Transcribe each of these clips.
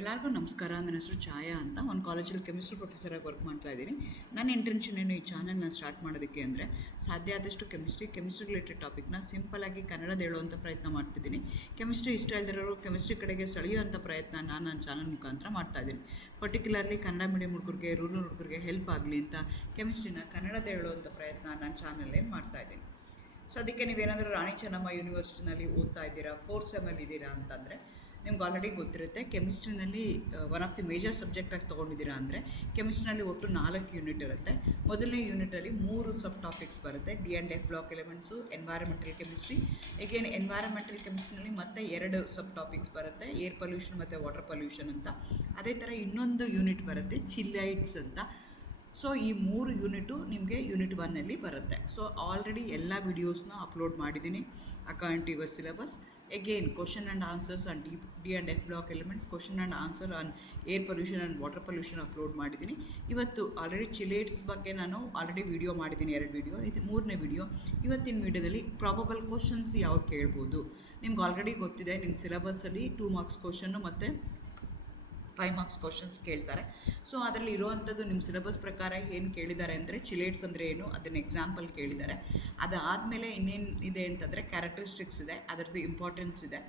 ಎಲ್ಲರಿಗೂ ನಮಸ್ಕಾರ. ನನ್ನ ಹೆಸರು ಛಾಯಾ ಅಂತ. ಒಂದು ಕಾಲೇಜಲ್ಲಿ ಕೆಮಿಸ್ಟ್ರಿ ಪ್ರೊಫೆಸರಾಗಿ ವರ್ಕ್ ಮಾಡ್ತಾ ಇದ್ದೀನಿ. ನನ್ನ ಇಂಟೆನ್ಷನ್ ಏನು ಈ ಚಾನಲ್ನ ಸ್ಟಾರ್ಟ್ ಮಾಡೋದಕ್ಕೆ ಅಂದರೆ, ಸಾಧ್ಯ ಆದಷ್ಟು ಕೆಮಿಸ್ಟ್ರಿ ರಿಲೇಟೆಡ್ ಟಾಪಿಕ್ನ ಸಿಂಪಲಾಗಿ ಕನ್ನಡದ ಹೇಳುವಂಥ ಪ್ರಯತ್ನ ಮಾಡ್ತಿದ್ದೀನಿ. ಕೆಮಿಸ್ಟ್ರಿ ಇಷ್ಟ ಇಲ್ದಿರೋರು ಕೆಮಿಸ್ಟ್ರಿ ಕಡೆಗೆ ಸೆಳೆಯುವಂಥ ಪ್ರಯತ್ನ ನಾನು ನನ್ನ ಚಾನಲ್ ಮುಖಾಂತರ ಮಾಡ್ತಾ ಇದ್ದೀನಿ. ಪರ್ಟಿಕ್ಯುಲರ್ಲಿ ಕನ್ನಡ ಮೀಡಿಯಂ ಹುಡುಗರಿಗೆ, ರೂರಲ್ ಹುಡುಗರಿಗೆ ಹೆಲ್ಪ್ ಆಗಲಿ ಅಂತ ಕೆಮಿಸ್ಟ್ರಿನ ಕನ್ನಡದ ಹೇಳುವಂಥ ಪ್ರಯತ್ನ ನನ್ನ ಚಾನಲ್ಲೇ ಮಾಡ್ತಾ ಇದ್ದೀನಿ. ಸೊ ಅದಕ್ಕೆ ನೀವೇನಾದರೂ ರಾಣಿ ಚೆನ್ನಮ್ಮ ಯೂನಿವರ್ಸಿಟಿನಲ್ಲಿ ಓದ್ತಾ ಇದ್ದೀರಾ, 4th ಸೆಮ್ಮಲ್ಲಿ ಇದ್ದೀರಾ ಅಂತಂದರೆ ನಿಮ್ಗೆ ಆಲ್ರೆಡಿ ಗೊತ್ತಿರುತ್ತೆ. ಕೆಮಿಸ್ಟ್ರಿನಲ್ಲಿ ಒನ್ ಆಫ್ ದಿ ಮೇಜರ್ ಸಬ್ಜೆಕ್ಟಾಗಿ ತೊಗೊಂಡಿದ್ದೀರಾ ಅಂದರೆ ಕೆಮಿಸ್ಟ್ರಿನಲ್ಲಿ ಒಟ್ಟು 4 ಯೂನಿಟ್ ಇರುತ್ತೆ. ಮೊದಲನೇ ಯೂನಿಟಲ್ಲಿ 3 ಸಬ್ ಟಾಪಿಕ್ಸ್ ಬರುತ್ತೆ. D&F block elements, environmental chemistry. Again environmental ಕೆಮಿಸ್ಟ್ರಿನಲ್ಲಿ ಮತ್ತೆ 2 ಸಬ್ ಟಾಪಿಕ್ಸ್ ಬರುತ್ತೆ, ಏರ್ ಪೊಲ್ಯೂಷನ್ ಮತ್ತು ವಾಟರ್ ಪೊಲ್ಯೂಷನ್ ಅಂತ. ಅದೇ ಥರ ಇನ್ನೊಂದು ಯೂನಿಟ್ ಬರುತ್ತೆ, ಚಿಲ್ಲೈಟ್ಸ್ ಅಂತ. ಸೊ ಈ 3 ಯೂನಿಟು ನಿಮಗೆ ಯೂನಿಟ್ 1ನಲ್ಲಿ ಬರುತ್ತೆ. ಸೊ ಆಲ್ರೆಡಿ ಎಲ್ಲ ವಿಡಿಯೋಸ್ನ ಅಪ್ಲೋಡ್ ಮಾಡಿದ್ದೀನಿ according to your syllabus. Again question and answers on D&F block elements, question and answer on air pollution and water pollution upload ಮಾಡಿದ್ದೀನಿ. ಇವತ್ತು ಆಲ್ರೆಡಿ ಚಿಲೇಟ್ಸ್ ಬಗ್ಗೆ ನಾನು ಆಲ್ರೆಡಿ ವಿಡಿಯೋ ಮಾಡಿದ್ದೀನಿ, 2 ವಿಡಿಯೋ. ಇದು 3ನೇ ವಿಡಿಯೋ. ಇವತ್ತಿನ ವಿಡಿಯೋದಲ್ಲಿ ಪ್ರಾಬಬಲ್ ಕ್ವಶನ್ಸ್ ಯಾವ್ದು ಕೇಳ್ಬೋದು. ನಿಮ್ಗೆ ಆಲ್ರೆಡಿ ಗೊತ್ತಿದೆ, ನಿಮ್ಮ ಸಿಲೆಬಸ್ಸಲ್ಲಿ 2 ಮಾರ್ಕ್ಸ್ ಕ್ವಶನ್ನು ಮತ್ತು 5 ಮಾರ್ಕ್ಸ್ ಕ್ವಶನ್ಸ್ ಕೇಳ್ತಾರೆ. ಸೊ ಅದರಲ್ಲಿ ಇರೋವಂಥದ್ದು ನಿಮ್ಮ ಸಿಲೆಬಸ್ ಪ್ರಕಾರ ಏನು ಕೇಳಿದ್ದಾರೆ ಅಂದರೆ, ಚಿಲೇಟ್ಸ್ ಅಂದರೆ ಏನು ಅದನ್ನು ಎಕ್ಸಾಂಪಲ್ ಕೇಳಿದ್ದಾರೆ. ಅದಾದಮೇಲೆ ಇನ್ನೇನು ಇದೆ ಅಂತಂದರೆ ಕ್ಯಾರೆಕ್ಟರಿಸ್ಟಿಕ್ಸ್ ಇದೆ, ಅದರದ್ದು ಇಂಪಾರ್ಟೆನ್ಸ್ ಇದೆ.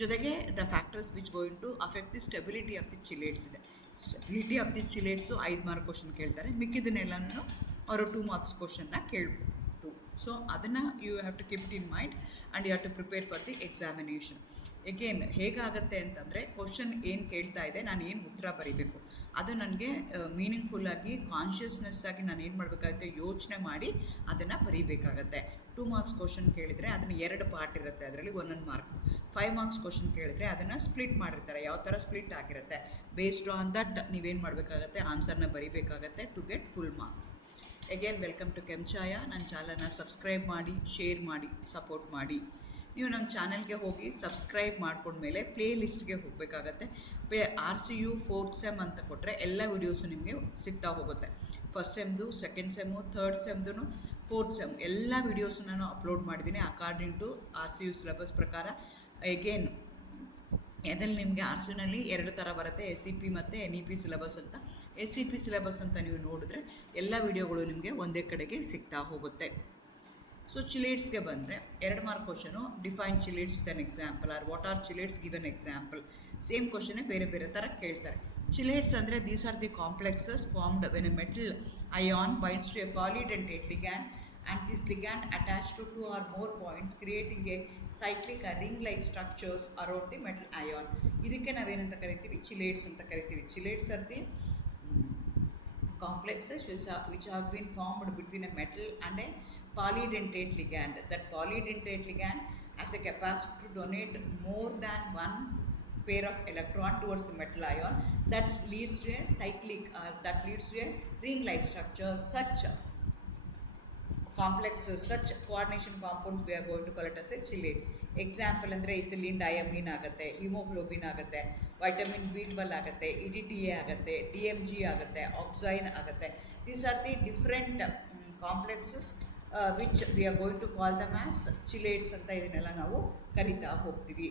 ಜೊತೆಗೆ the factors which going to affect the stability of the chelates ಇದೆ. Stability of the chelates 5 mark question ಕೇಳ್ತಾರೆ. ಮಿಕ್ಕಿದ್ದನ್ನೆಲ್ಲನೂ ಅವರು 2 ಮಾರ್ಕ್ಸ್ ಕ್ವಶನ್ನ ಕೇಳ್ಬೋದು. ಸೊ ಅದನ್ನು you have to keep it in mind and you have to prepare for the examination. Again ಹೇಗಾಗುತ್ತೆ ಅಂತಂದರೆ, question ಏನು ಕೇಳ್ತಾ ಇದೆ, ನಾನು ಏನು ಉತ್ತರ ಬರೀಬೇಕು, ಅದು ನನಗೆ ಮೀನಿಂಗ್ಫುಲ್ಲಾಗಿ ಕಾನ್ಷಿಯಸ್ನೆಸ್ ಆಗಿ ನಾನು ಏನು ಮಾಡಬೇಕಾಗುತ್ತೆ, ಯೋಚನೆ ಮಾಡಿ ಅದನ್ನು ಬರೀಬೇಕಾಗತ್ತೆ. 2 ಮಾರ್ಕ್ಸ್ ಕ್ವಶನ್ ಕೇಳಿದರೆ ಅದನ್ನು 2 ಪಾರ್ಟ್ ಇರುತ್ತೆ, ಅದರಲ್ಲಿ 1 ಮಾರ್ಕ್. 5 ಮಾರ್ಕ್ಸ್ ಕ್ವಶನ್ ಕೇಳಿದರೆ ಅದನ್ನು ಸ್ಪ್ಲಿಟ್ ಮಾಡಿರ್ತಾರೆ. ಯಾವ ಥರ ಸ್ಪ್ಲಿಟ್ ಆಗಿರುತ್ತೆ, ಬೇಸ್ಡ್ ಆನ್ ದಟ್ ನೀವೇನು ಮಾಡಬೇಕಾಗತ್ತೆ, ಆನ್ಸರ್ನ ಬರೀಬೇಕಾಗತ್ತೆ to get full marks. Again welcome to Kenchaya. ನನ್ನ ಚಾನಲ್ನ ಸಬ್ಸ್ಕ್ರೈಬ್ ಮಾಡಿ, ಶೇರ್ ಮಾಡಿ, ಸಪೋರ್ಟ್ ಮಾಡಿ. ನೀವು ನಮ್ಮ ಚಾನಲ್ಗೆ ಹೋಗಿ ಸಬ್ಸ್ಕ್ರೈಬ್ ಮಾಡ್ಕೊಂಡ್ಮೇಲೆ ಪ್ಲೇ ಲಿಸ್ಟ್ಗೆ ಹೋಗಬೇಕಾಗತ್ತೆ. RCU 4th ಸೆಮ್ ಅಂತ ಕೊಟ್ಟರೆ ಎಲ್ಲ ವಿಡಿಯೋಸು ನಿಮಗೆ ಸಿಗ್ತಾ ಹೋಗುತ್ತೆ. 1st ಸೆಮ್ದು, 2nd sem, 3rd ಸೆಮ್ದು, 4th sem ಎಲ್ಲ ವಿಡಿಯೋಸು ನಾನು ಅಪ್ಲೋಡ್ ಮಾಡಿದ್ದೀನಿ ಅಕಾರ್ಡಿಂಗ್ ಟು RCU ಸಿಲೆಬಸ್ ಪ್ರಕಾರ. ಎಗೇನ್ ಅದರಲ್ಲಿ ನಿಮಗೆ RCUನಲ್ಲಿ 2 ಥರ ಬರುತ್ತೆ, SEP ಮತ್ತು NEP ಸಿಲೆಬಸ್ ಅಂತ. SEP ಸಿಲೆಬಸ್ ಅಂತ ನೀವು ನೋಡಿದ್ರೆ ಎಲ್ಲ ವಿಡಿಯೋಗಳು ನಿಮಗೆ ಒಂದೇ ಕಡೆಗೆ ಸಿಗ್ತಾ ಹೋಗುತ್ತೆ. ಸೊ ಚಿಲೇಟ್ಸ್ಗೆ ಬಂದರೆ 2 mark question, define chelates with an example or what are chelates give an example. Same ಕ್ವಶನ್ನೇ ಬೇರೆ ಬೇರೆ ಥರ ಕೇಳ್ತಾರೆ. ಚಿಲೇಟ್ಸ್ ಅಂದರೆ these are the complexes formed when a metal ion binds to a polydentate ligand and this ligand attached to 2 or more points creating a cyclic or ring-like structures around the metal ion. ಇದಕ್ಕೆ ನಾವೇನಂತ ಕರಿತೀವಿ, chelates ಅಂತ ಕರಿತೀವಿ. Chelates are the complexes which have been formed between a metal and a polydentate ligand. That polydentate ligand has a capacity to donate more than one pair of electron towards the metal ion that leads to a cyclic that leads to a ring-like structure. Such complexes, such coordination compounds we are going to call it as a chelate. Example ಅಂದರೆ ethylene ಡಯಾಮೀನ್ ಆಗುತ್ತೆ, haemoglobin ಆಗುತ್ತೆ, vitamin B12 ಆಗುತ್ತೆ, EDTA ಆಗುತ್ತೆ, DMG ಆಗುತ್ತೆ, oxine ಆಗುತ್ತೆ. These are the different complexes which we are going to call them as chelates ಅಂತ ಇದನ್ನೆಲ್ಲ ನಾವು ಕರಿತಾ ಹೋಗ್ತೀವಿ.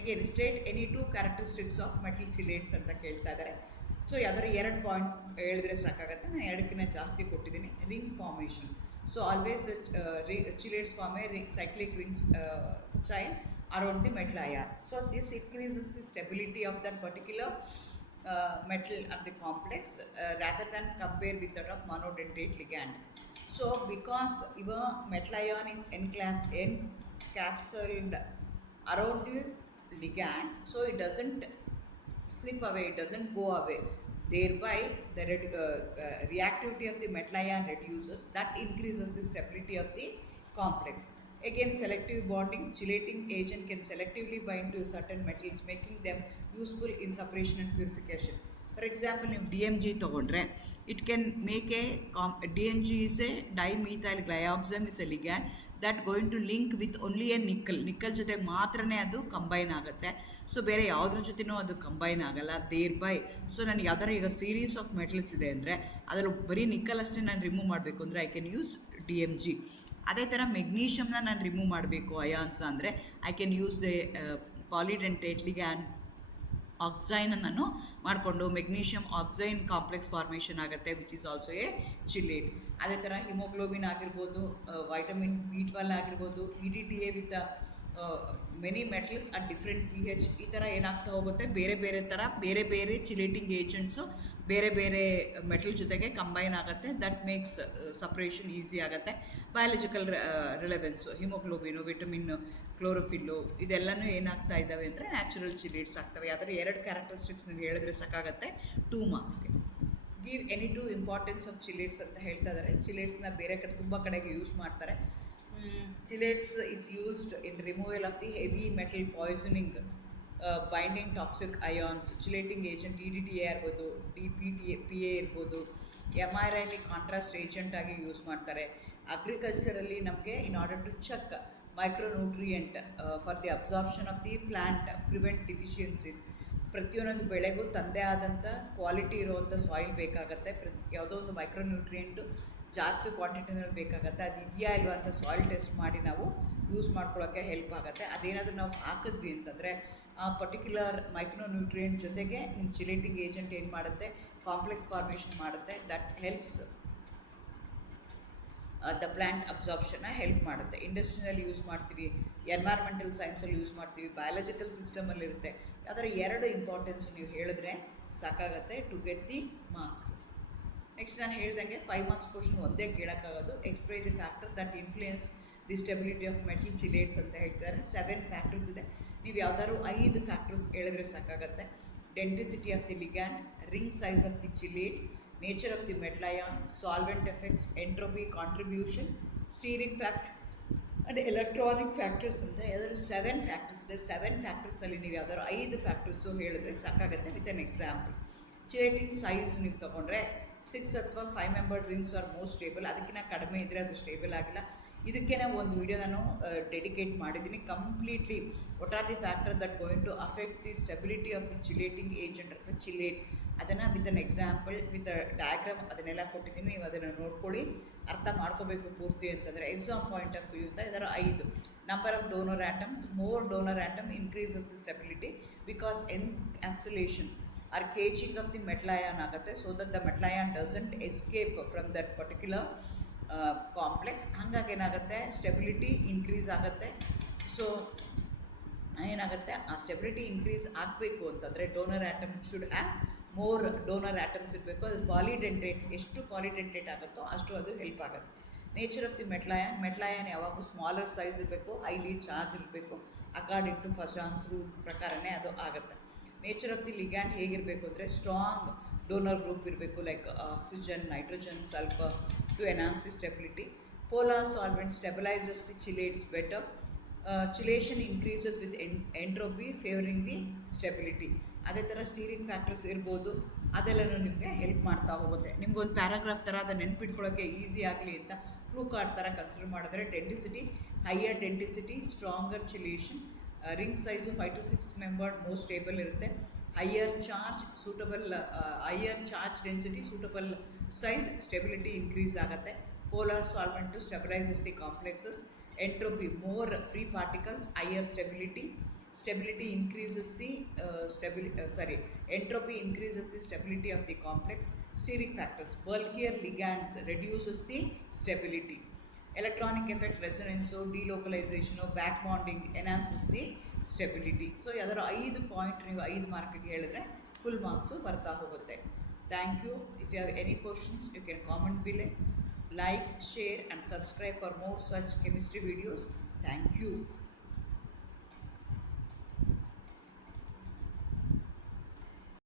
Again state any 2 characteristics of metal chelates ಅಂತ ಕೇಳ್ತಾ ಇದ್ದಾರೆ. ಸೊ ಯಾವ್ದಾದ್ರು 2 ಪಾಯಿಂಟ್ ಹೇಳಿದ್ರೆ ಸಾಕಾಗುತ್ತೆ, ನಾನು 2ಕ್ಕಿಂತ ಜಾಸ್ತಿ ಕೊಟ್ಟಿದ್ದೀನಿ. Ring formation. So always chelates form a cyclic ring chain around the metal ion. So this increases the stability of that particular metal at the complex rather than compare with that of monodentate ligand. So because your metal ion is encapsulated around the ligand, so it doesn't slip away, it doesn't go away. Thereby the reactivity of the metal ion reduces, that increases the stability of the complex. Again, selective bonding. Chelating agent can selectively bind to certain metals, making them useful in separation and purification. For example, ನೀವು DMG ತೊಗೊಂಡ್ರೆ, it can make DMG is a dimethyl glyoxam is a ligand that going to link with only a nickel ಜೊತೆಗೆ ಮಾತ್ರನೇ ಅದು combine ಆಗುತ್ತೆ. So ಬೇರೆ ಯಾವುದ್ರ ಜೊತೆನೂ ಅದು ಕಂಬೈನ್ ಆಗಲ್ಲ. ದೇರ್ ಬೈ ಸೊ ನನಗೆ ಯಾವ್ದಾರು ಈಗ ಸೀರೀಸ್ ಆಫ್ ಮೆಟಲ್ಸ್ ಇದೆ ಅಂದರೆ ಅದರಲ್ಲಿ ಬರೀ ನಿಕ್ಕಲ್ ಅಷ್ಟೇ ನಾನು ರಿಮೂವ್ ಮಾಡಬೇಕು ಅಂದರೆ ಐ ಕ್ಯಾನ್ ಯೂಸ್ DMG. ಅದೇ ಥರ ಮೆಗ್ನೀಷಿಯಮ್ನ ನಾನು ರಿಮೂವ್ ಮಾಡಬೇಕು ಅಯಾನ್ಸ್ ಅಂದರೆ I can use a polydentate ligand ಆಕ್ಸೈನನ್ನು ಮಾಡಿಕೊಂಡು ಮೆಗ್ನೀಷಿಯಮ್ ಆಕ್ಸೈನ್ ಕಾಂಪ್ಲೆಕ್ಸ್ ಫಾರ್ಮೇಷನ್ ಆಗುತ್ತೆ, which is also a chelate. ಅದೇ ಥರ ಹಿಮೋಗ್ಲೋಬಿನ್ ಆಗಿರ್ಬೋದು, ವೈಟಮಿನ್ B12 ಆಗಿರ್ಬೋದು, EDTA with many metals at different pH. ಈ ಥರ ಏನಾಗ್ತಾ ಹೋಗುತ್ತೆ, ಬೇರೆ ಬೇರೆ ಥರ ಬೇರೆ ಬೇರೆ ಚಿಲೇಟಿಂಗ್ ಏಜೆಂಟ್ಸು ಬೇರೆ ಬೇರೆ ಮೆಟಲ್ ಜೊತೆಗೆ ಕಂಬೈನ್ ಆಗುತ್ತೆ. ದಟ್ ಮೇಕ್ಸ್ ಸಪ್ರೇಷನ್ ಈಸಿ ಆಗುತ್ತೆ. ಬಯಾಲಜಿಕಲ್ ರಿಲೆವೆನ್ಸು, ಹಿಮೋಗ್ಲೋಬಿನು, ವಿಟಮಿನ್, ಕ್ಲೋರೋಫಿಲ್ಲು, ಇದೆಲ್ಲನೂ ಏನಾಗ್ತಾ ಇದ್ದಾವೆ ಅಂದರೆ ನ್ಯಾಚುರಲ್ ಚಿಲೇಟ್ಸ್ ಆಗ್ತವೆ. ಯಾವ್ದಾದ್ರು 2 ಕ್ಯಾರೆಕ್ಟರಿಸ್ಟಿಕ್ಸ್ ನೀವು ಹೇಳಿದ್ರೆ ಸಾಕಾಗುತ್ತೆ 2 ಮಾರ್ಕ್ಸ್ಗೆ. ಗಿವ್ ಎನಿ 2 ಇಂಪಾರ್ಟೆನ್ಸ್ ಆಫ್ ಚಿಲೇಟ್ಸ್ ಅಂತ ಹೇಳ್ತಾ ಇದ್ದಾರೆ. ಚಿಲೇಟ್ಸ್ನ ಬೇರೆ ಕಡೆ ತುಂಬ ಕಡೆಗೆ ಯೂಸ್ ಮಾಡ್ತಾರೆ. Chelates is used in removal of the heavy metal poisoning, binding toxic ions. Chelating agent EDTA ಇರ್ಬೋದು, DPTA ಇರ್ಬೋದು, MRI ಕಾಂಟ್ರಾಸ್ಟ್ ಏಜೆಂಟ್ ಆಗಿ ಯೂಸ್ ಮಾಡ್ತಾರೆ. ಅಗ್ರಿಕಲ್ಚರಲ್ಲಿ ನಮಗೆ in order to check micronutrient for the absorption of the plant, prevent deficiencies. ಪ್ರತಿಯೊಂದು ಬೆಳೆಗೂ ತಂದೆ ಆದಂಥ ಕ್ವಾಲಿಟಿ ಇರುವಂಥ ಸಾಯಿಲ್ ಬೇಕಾಗತ್ತೆ. ಯಾವುದೋ ಒಂದು ಮೈಕ್ರೋನ್ಯೂಟ್ರಿಯೆಂಟು ಜಾಸ್ತಿ ಕ್ವಾಂಟಿಟಿನಲ್ಲಿ ಬೇಕಾಗತ್ತೆ. ಅದು ಇದೆಯಾ ಇಲ್ವಾ ಅಂತ ಸಾಯಿಲ್ ಟೆಸ್ಟ್ ಮಾಡಿ ನಾವು ಯೂಸ್ ಮಾಡ್ಕೊಳ್ಳೋಕ್ಕೆ ಹೆಲ್ಪ್ ಆಗುತ್ತೆ. ಅದೇನಾದರೂ ನಾವು ಹಾಕಿದ್ವಿ ಅಂತಂದರೆ ಆ ಪರ್ಟಿಕ್ಯುಲರ್ ಮೈಕ್ರೋನ್ಯೂಟ್ರಿಯೆಂಟ್ ಜೊತೆಗೆ ನಿಮ್ಮ ಚಿಲೇಟಿಂಗ್ ಏಜೆಂಟ್ ಏನು ಮಾಡುತ್ತೆ, ಕಾಂಪ್ಲೆಕ್ಸ್ ಫಾರ್ಮೇಷನ್ ಮಾಡುತ್ತೆ. ದಟ್ ಹೆಲ್ಪ್ಸ್ ದ ಪ್ಲ್ಯಾಂಟ್ ಅಬ್ಸಾರ್ಪ್ಷನ್ನ ಹೆಲ್ಪ್ ಮಾಡುತ್ತೆ. ಇಂಡಸ್ಟ್ರಿನಲ್ಲಿ ಯೂಸ್ ಮಾಡ್ತೀವಿ, ಎನ್ವೈರ್ಮೆಂಟಲ್ ಸೈನ್ಸಲ್ಲಿ ಯೂಸ್ ಮಾಡ್ತೀವಿ, ಬಯಾಲಜಿಕಲ್ ಸಿಸ್ಟಮಲ್ಲಿ ಇರುತ್ತೆ. ಯಾವ್ದಾದ್ರು 2 ಇಂಪಾರ್ಟೆನ್ಸ್ ನೀವು ಹೇಳಿದ್ರೆ ಸಾಕಾಗತ್ತೆ to get the marks. Next ನಾನು ಹೇಳ್ದಂಗೆ 5 ಮಾರ್ಕ್ಸ್ ಕ್ವಶನ್ ಒಂದೇ ಕೇಳೋಕ್ಕಾಗೋದು. Explain the factor that influence the stability of metal chelates ಅಂತ ಹೇಳ್ತಾರೆ. 7 ಫ್ಯಾಕ್ಟರ್ಸ್ ಇದೆ. ನೀವು ಯಾವ್ದಾದ್ರು 5 ಫ್ಯಾಕ್ಟರ್ಸ್ ಹೇಳಿದ್ರೆ ಸಾಕಾಗತ್ತೆ. Denticity of the ligand, ring size of the chelate, nature of the metal ion, solvent effects, entropy contribution, steering fact and electronic factors ಅಂತ ಯಾವ್ದಾದ್ರು 7 factors ಇದೆ. 7 ಫ್ಯಾಕ್ಟರ್ಸಲ್ಲಿ ನೀವು ಯಾವ್ದಾದ್ರು 5 ಫ್ಯಾಕ್ಟರ್ಸು ಹೇಳಿದ್ರೆ ಸಾಕಾಗುತ್ತೆ with an example. Chelating size ನೀವು ತೊಗೊಂಡ್ರೆ 6 ಅಥವಾ 5 membered rings R most stable. ಅದಕ್ಕಿಂತ ಕಡಿಮೆ ಇದ್ದರೆ ಅದು ಸ್ಟೇಬಲ್ ಆಗಿಲ್ಲ. ಇದಕ್ಕೆ ಒಂದು ವಿಡಿಯೋ ನಾನು ಡೆಡಿಕೇಟ್ ಮಾಡಿದ್ದೀನಿ completely. What are the factor that going to affect the stability of the chelating agent ಅಥವಾ ಚಿಲೇಟ್, ಅದನ್ನು with an example with diagram ಅದನ್ನೆಲ್ಲ ಕೊಟ್ಟಿದ್ದೀನಿ. ನೀವು ಅದನ್ನು ನೋಡ್ಕೊಳ್ಳಿ, ಅರ್ಥ ಮಾಡ್ಕೋಬೇಕು ಪೂರ್ತಿ ಅಂತಂದರೆ. ಎಕ್ಸಾಮ್ ಪಾಯಿಂಟ್ ಆಫ್ ವ್ಯೂ ಅಂತ ಇದರ 5 number of donor atoms. More donor atom increases the stability because encapsulation or caging of the metal ion ಆಗುತ್ತೆ. So that the metal ion doesn't escape from that particular complex. ಹಾಗಾಗಿ ಏನಾಗುತ್ತೆ, stability increase ಆಗುತ್ತೆ. So ಏನಾಗುತ್ತೆ, ಆ stability increase ಆಗಬೇಕು ಅಂತಂದರೆ donor atom should have more donor atoms ಇರಬೇಕು. ಅದು ಪಾಲಿಡೆಂಟೇಟ್, ಎಷ್ಟು ಪಾಲಿಡೆಂಟೇಟ್ ಆಗುತ್ತೋ ಅಷ್ಟು ಅದು ಹೆಲ್ಪ್ ಆಗುತ್ತೆ. Nature of the metal ion ಯಾವಾಗೂ ಸ್ಮಾಲರ್ ಸೈಜ್ ಇರಬೇಕು, ಹೈಲಿ ಚಾರ್ಜ್ ಇರಬೇಕು. ಅಕಾರ್ಡಿಂಗ್ ಟು ಫಜಾನ್ಸ್ ರೂಲ್ ಪ್ರಕಾರನೇ ಅದು ಆಗುತ್ತೆ. ನೇಚರ್ ಆಫ್ ದಿ ಲಿಗ್ಯಾಂಡ್ ಹೇಗಿರಬೇಕು ಅಂದರೆ ಸ್ಟ್ರಾಂಗ್ ಡೋನರ್ ಗ್ರೂಪ್ ಇರಬೇಕು, like oxygen, nitrogen, sulphur to enhance the stability. Polar solvent stabilises the chelates better. Chelation increases with entropy favouring the stability. ಅದೇ ಥರ steering factors ಇರ್ಬೋದು, ಅದೆಲ್ಲನೂ ನಿಮಗೆ ಹೆಲ್ಪ್ ಮಾಡ್ತಾ ಹೋಗುತ್ತೆ. ನಿಮ್ಗೊಂದು ಪ್ಯಾರಾಗ್ರಾಫ್ ಥರ ಅದನ್ನು ನೆನ್ಪಿಟ್ಕೊಳ್ಳೋಕ್ಕೆ ಈಸಿ ಆಗಲಿ ಅಂತ ಫ್ಲೂ ಕಾರ್ಡ್ ಥರ ಕನ್ಸಿಡರ್ ಮಾಡಿದ್ರೆ denticity, higher denticity, stronger chelation, ring size 5 to 6 membered most stable ಇರುತ್ತೆ. Higher charge suitable, higher charge density, suitable size, stability increase ಆಗುತ್ತೆ. Polar solvent to stabilises the complexes. Entropy, more free particles, higher stability. Stability increases the entropy increases the stability of the complex. Steric factors, bulkier ligands reduces the stability. Electronic effect, resonance, delocalization, back bonding enhances the stability. So yadara 5 point ನೀವು 5 ಮಾರ್ಕ್ಗೆ ಹೇಳಿದ್ರೆ full marks ಬರ್ತಾ ಹೋಗುತ್ತೆ. Thank you. If you have any questions you can comment below. Like, share and subscribe for more such chemistry videos. Thank you.